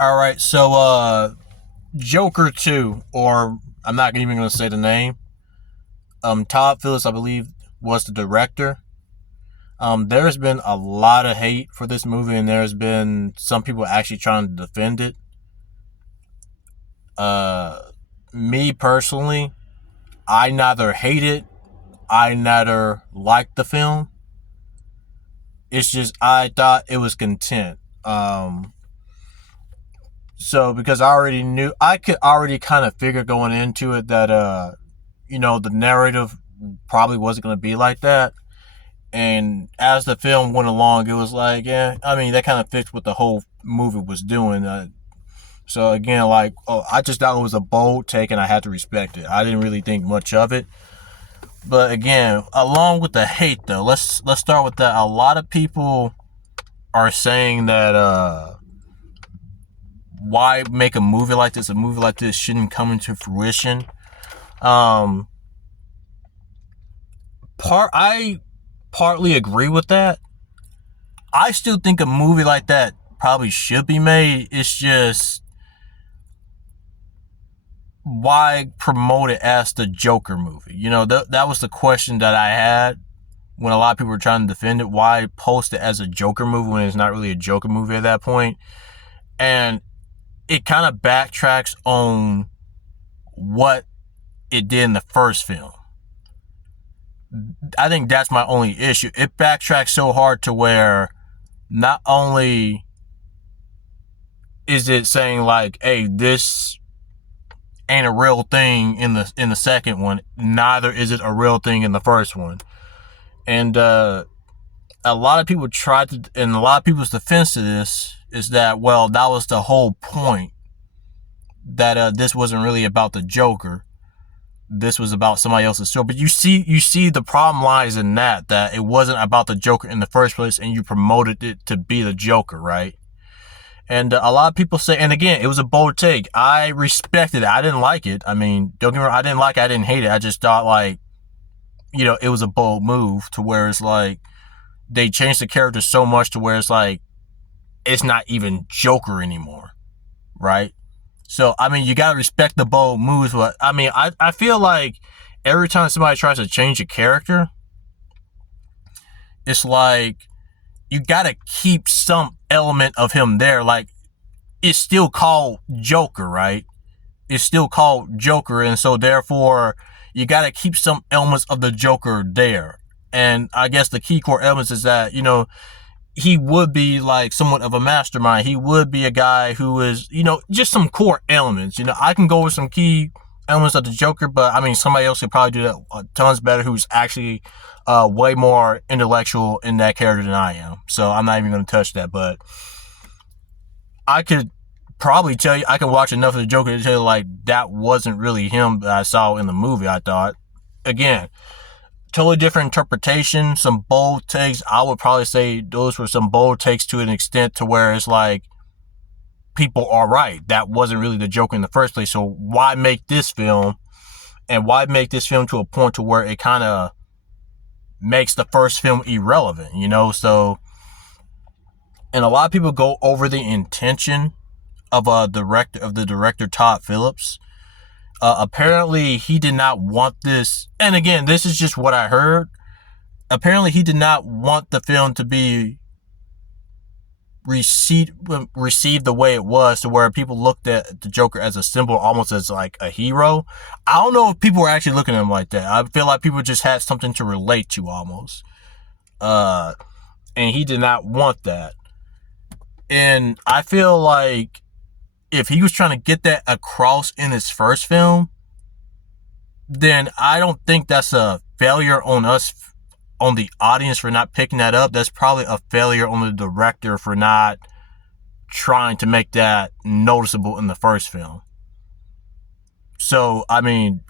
All right, so Joker 2, or I'm not even going to say the name. Todd Phillips, I believe, was the director. There's been a lot of hate for this movie, and there's been some people actually trying to defend it. Uh, Me personally, I neither hate it, I neither liked the film. It's just I thought it was content. So because I already knew, I could already kind of figure going into it that the narrative probably wasn't going to be like that. And as the film went along, it was like, yeah, I mean, that kind of fits what the whole movie was doing. So again, like, I just thought it was a bold take, and I had to respect it. I didn't really think much of it. But again, along with the hate, though, let's start with that. A lot of people are saying that why make a movie like this? A movie like this shouldn't come into fruition. Um, I partly agree with that. I still think a movie like that probably should be made. It's just, why promote it as the Joker movie? That was the question that I had when a lot of people were trying to defend it. Why post it as a Joker movie when it's not really a Joker movie at that point? And it kind of backtracks on what it did in the first film. I think that's my only issue. It backtracks so hard to where not only is it saying like, hey, this ain't a real thing in the second one, neither is it a real thing in the first one. And a lot of people tried to, and a lot of people's defense to this is that, well, that was the whole point, that this wasn't really about the Joker. This was about somebody else's story. But you see the problem lies in that it wasn't about the Joker in the first place, and you promoted it to be the Joker, right? And a lot of people say, and again, it was a bold take. I respected it. I didn't like it. I mean, don't get me wrong, I didn't like it. I didn't hate it. I just thought, like, it was a bold move to where it's like they changed the character so much to where it's like it's not even Joker anymore, right? So, I mean, you got to respect the bold moves. But, I mean, I feel like every time somebody tries to change a character, it's like you got to keep some element of him there. Like, it's still called Joker, right? It's still called Joker. And so, therefore, you got to keep some elements of the Joker there. And I guess the key core elements is that, he would be like somewhat of a mastermind. He would be a guy who is, just some core elements. I can go with some key elements of the Joker, but I mean, somebody else could probably do that tons better, who's actually way more intellectual in that character than I am. So I'm not even going to touch that, but I could probably tell you, I can watch enough of the Joker to tell you, like, that wasn't really him that I saw in the movie, I thought. Again, totally different interpretation, some bold takes. I would probably say those were some bold takes to an extent to where it's like, people are right. That wasn't really the Joker in the first place. So why make this film? And why make this film to a point to where it kind of makes the first film irrelevant, So, and a lot of people go over the intention of the director Todd Phillips. Apparently he did not want this, and again, this is just what I heard. Apparently he did not want the film to be received the way it was, to where people looked at the Joker as a symbol, almost as like a hero. I don't know if people were actually looking at him like that. I feel like people just had something to relate to almost. And he did not want that. And I feel like if he was trying to get that across in his first film, then I don't think that's a failure on us, on the audience, for not picking that up. That's probably a failure on the director for not trying to make that noticeable in the first film. So, I mean,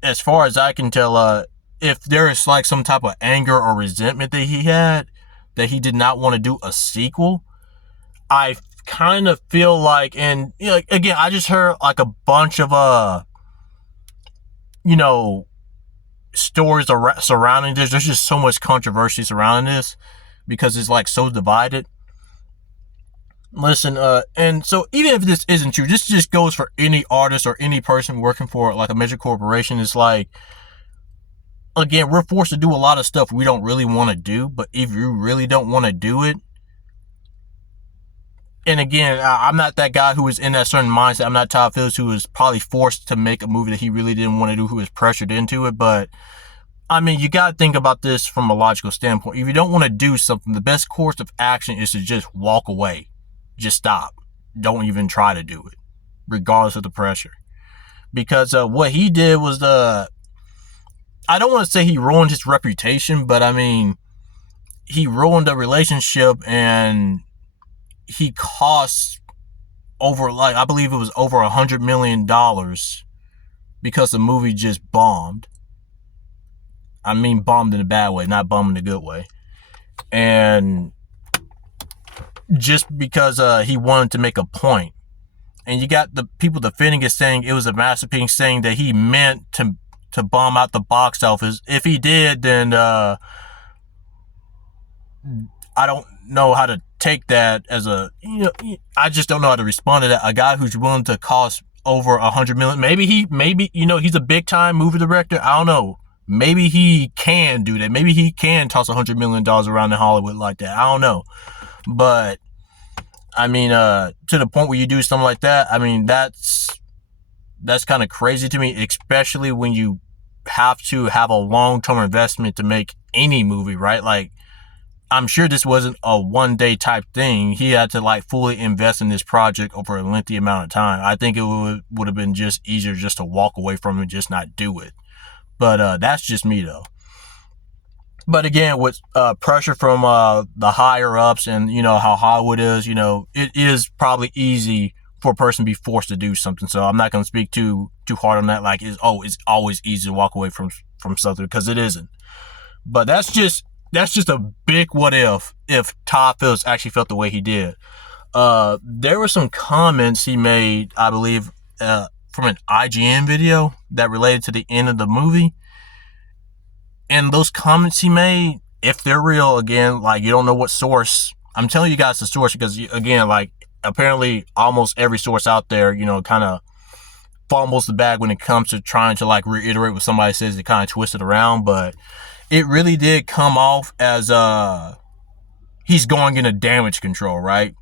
as far as I can tell, if there is like some type of anger or resentment that he had, that he did not want to do a sequel, I kind of feel like, and again, I just heard like a bunch of stories surrounding this. There's just so much controversy surrounding this because it's like so divided. Listen, and so even if this isn't true, this just goes for any artist or any person working for like a major corporation. It's like, again, we're forced to do a lot of stuff we don't really want to do, but if you really don't want to do it, and again, I'm not that guy who is in that certain mindset. I'm not Todd Phillips, who was probably forced to make a movie that he really didn't want to do, who was pressured into it. But I mean, you got to think about this from a logical standpoint. If you don't want to do something, the best course of action is to just walk away. Just stop. Don't even try to do it, regardless of the pressure. Because what he did was I don't want to say he ruined his reputation, but I mean, he ruined a relationship, and he cost over, like, I believe it was over $100 million because the movie just bombed. I mean, bombed in a bad way, not bombed in a good way. And just because he wanted to make a point. And you got the people defending it, saying it was a masterpiece, saying that he meant to bomb out the box office. If he did, then I don't know how to take that as a, I just don't know how to respond to that. A guy who's willing to cost over $100 million, maybe he's a big time movie director. I don't know. Maybe he can do that. Maybe he can toss $100 million around in Hollywood like that. I don't know. But I mean, to the point where you do something like that, I mean, that's kind of crazy to me, especially when you have to have a long-term investment to make any movie, right? Like, I'm sure this wasn't a one-day type thing. He had to like fully invest in this project over a lengthy amount of time. I think it would have been just easier just to walk away from it and just not do it. But that's just me, though. But again, with pressure from the higher ups, and how Hollywood is, it is probably easy for a person to be forced to do something. So I'm not going to speak too hard on that. Like, it's always easy to walk away from something, because it isn't. But that's just a big what if Todd Phillips actually felt the way he did. There were some comments he made, I believe, from an IGN video that related to the end of the movie. And those comments he made, if they're real, again, like, you don't know what source. I'm telling you guys the source because, again, like, apparently almost every source out there, kind of fumbles the bag when it comes to trying to, like, reiterate what somebody says. They kind of twist it around. But it really did come off as he's going into damage control, right?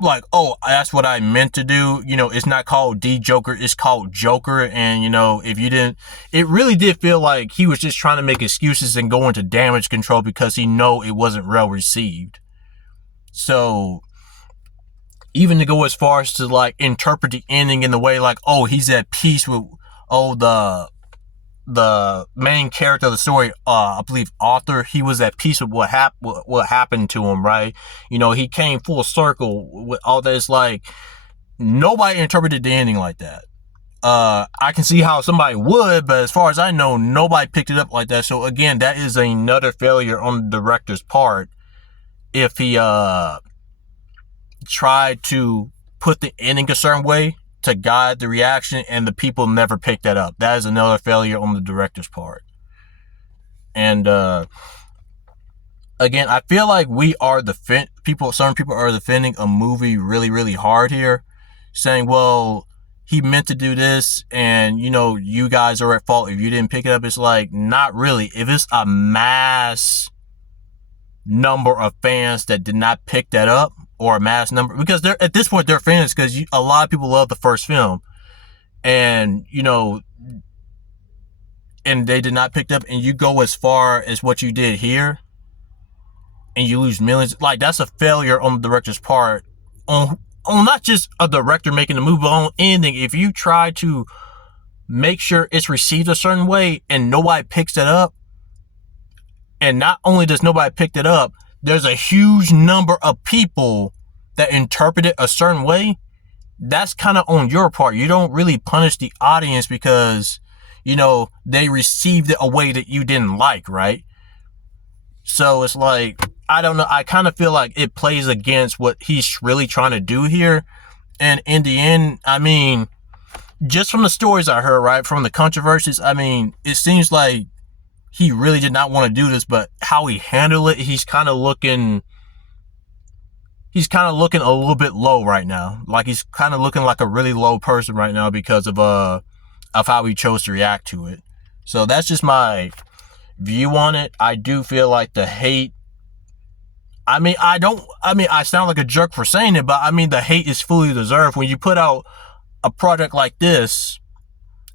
Like, oh, that's what I meant to do. It's not called D-Joker, it's called Joker. And, if you didn't, it really did feel like he was just trying to make excuses and go into damage control because he know it wasn't well received. So even to go as far as to like interpret the ending in the way like, oh, he's at peace with, the main character of the story, I believe Arthur, he was at peace with what happened to him, right? He came full circle with all that. It's like, nobody interpreted the ending like that. I can see how somebody would, but as far as I know, nobody picked it up like that. So again, that is another failure on the director's part. If he tried to put the ending a certain way to guide the reaction, and the people never picked that up. That is another failure on the director's part. And again, I feel like certain people are defending a movie really, really hard here, saying, well, he meant to do this, and you guys are at fault if you didn't pick it up. It's like, not really. If it's a mass number of fans that did not pick that up, or a mass number, because they're at this point, they're fans, because a lot of people love the first film, and and they did not pick up, and you go as far as what you did here, and you lose millions. Like, that's a failure on the director's part, on not just a director making the movie, but on anything. If you try to make sure it's received a certain way and nobody picks it up, and not only does nobody pick it up, there's a huge number of people that interpret it a certain way, that's kind of on your part. You don't really punish the audience because, they received it a way that you didn't like, right? So it's like, I don't know. I kind of feel like it plays against what he's really trying to do here. And in the end, I mean, just from the stories I heard, right, from the controversies, I mean, it seems like he really did not want to do this, but how he handled it, he's kind of looking he's kind of looking a little bit low right now. Like he's kind of looking like a really low person right now because of how he chose to react to it. So that's just my view on it. I do feel like the hate, I sound like a jerk for saying it, but I mean, the hate is fully deserved. When you put out a project like this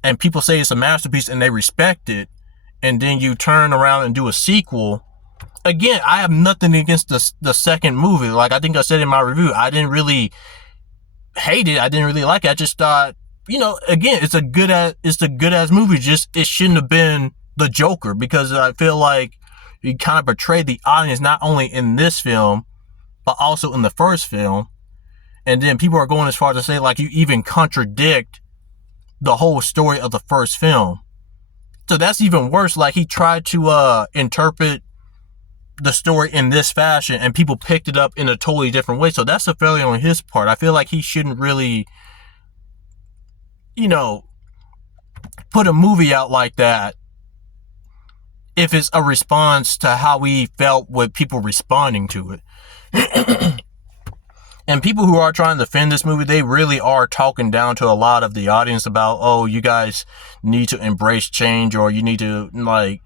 and people say it's a masterpiece and they respect it, and then you turn around and do a sequel, again, I have nothing against the second movie. Like I think I said in my review, I didn't really hate it. I didn't really like it. I just thought, again, it's a good ass movie. Just, it shouldn't have been the Joker, because I feel like you kind of portrayed the audience not only in this film, but also in the first film. And then people are going as far as to say, like, you even contradict the whole story of the first film. So that's even worse. Like, he tried to interpret the story in this fashion, and people picked it up in a totally different way. So that's a failure on his part. I feel like he shouldn't really, put a movie out like that if it's a response to how we felt with people responding to it. And people who are trying to defend this movie, they really are talking down to a lot of the audience about, oh, you guys need to embrace change, or you need to, like,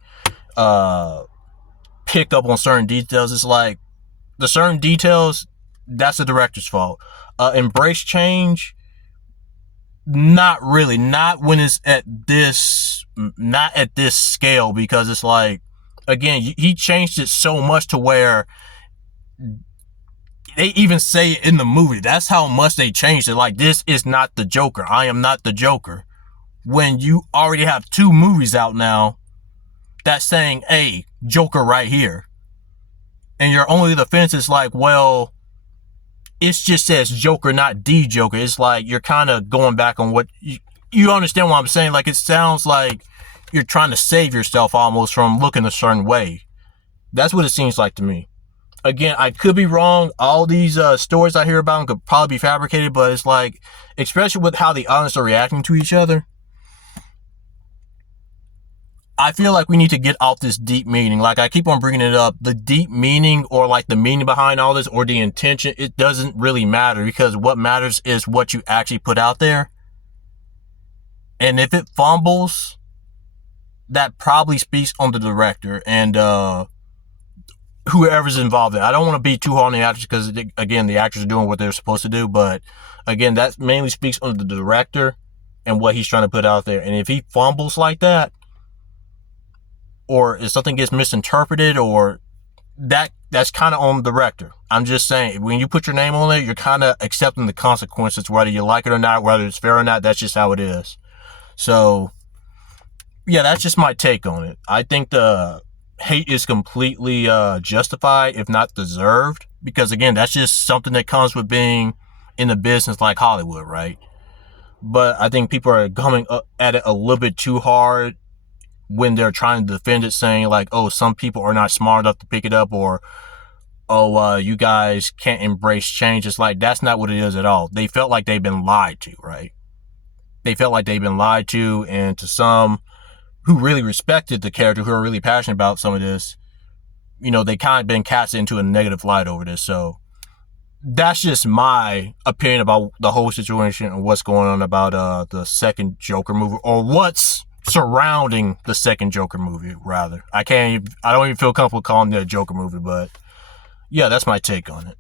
pick up on certain details. It's like, the certain details, that's the director's fault. Embrace change, not really. Not when it's not at this scale, because it's like, again, he changed it so much to where they even say it in the movie. That's how much they changed it. Like, this is not the Joker. I am not the Joker. When you already have 2 movies out now that's saying, hey, Joker right here. And your only defense is like, well, it just says Joker, not the Joker. It's like you're kind of going back on what you understand what I'm saying. Like, it sounds like you're trying to save yourself almost from looking a certain way. That's what it seems like to me. Again, I could be wrong. All these stories I hear about could probably be fabricated, but it's like, especially with how the audience are reacting to each other, I feel like we need to get off this deep meaning. Like, I keep on bringing it up. The deep meaning, or like the meaning behind all this, or the intention, it doesn't really matter, because what matters is what you actually put out there. And if it fumbles, that probably speaks on the director and whoever's involved in it. I don't want to be too hard on the actors, because, again, the actors are doing what they're supposed to do. But, again, that mainly speaks on the director and what he's trying to put out there. And if he fumbles like that, or if something gets misinterpreted, or that's kind of on the director. I'm just saying, when you put your name on it, you're kind of accepting the consequences, whether you like it or not, whether it's fair or not. That's just how it is. So, yeah, that's just my take on it. I think the hate is completely justified, if not deserved, because, again, that's just something that comes with being in a business like Hollywood, right? But I think people are coming at it a little bit too hard when they're trying to defend it, saying like, oh, some people are not smart enough to pick it up, or, oh, you guys can't embrace change. It's like, that's not what it is at all. They felt like they've been lied to, right? They felt like they've been lied to, and to some who really respected the character, who are really passionate about some of this, they kind of been cast into a negative light over this. So that's just my opinion about the whole situation and what's going on about the second Joker movie, or what's surrounding the second Joker movie, rather. I don't even feel comfortable calling it a Joker movie, but yeah, that's my take on it.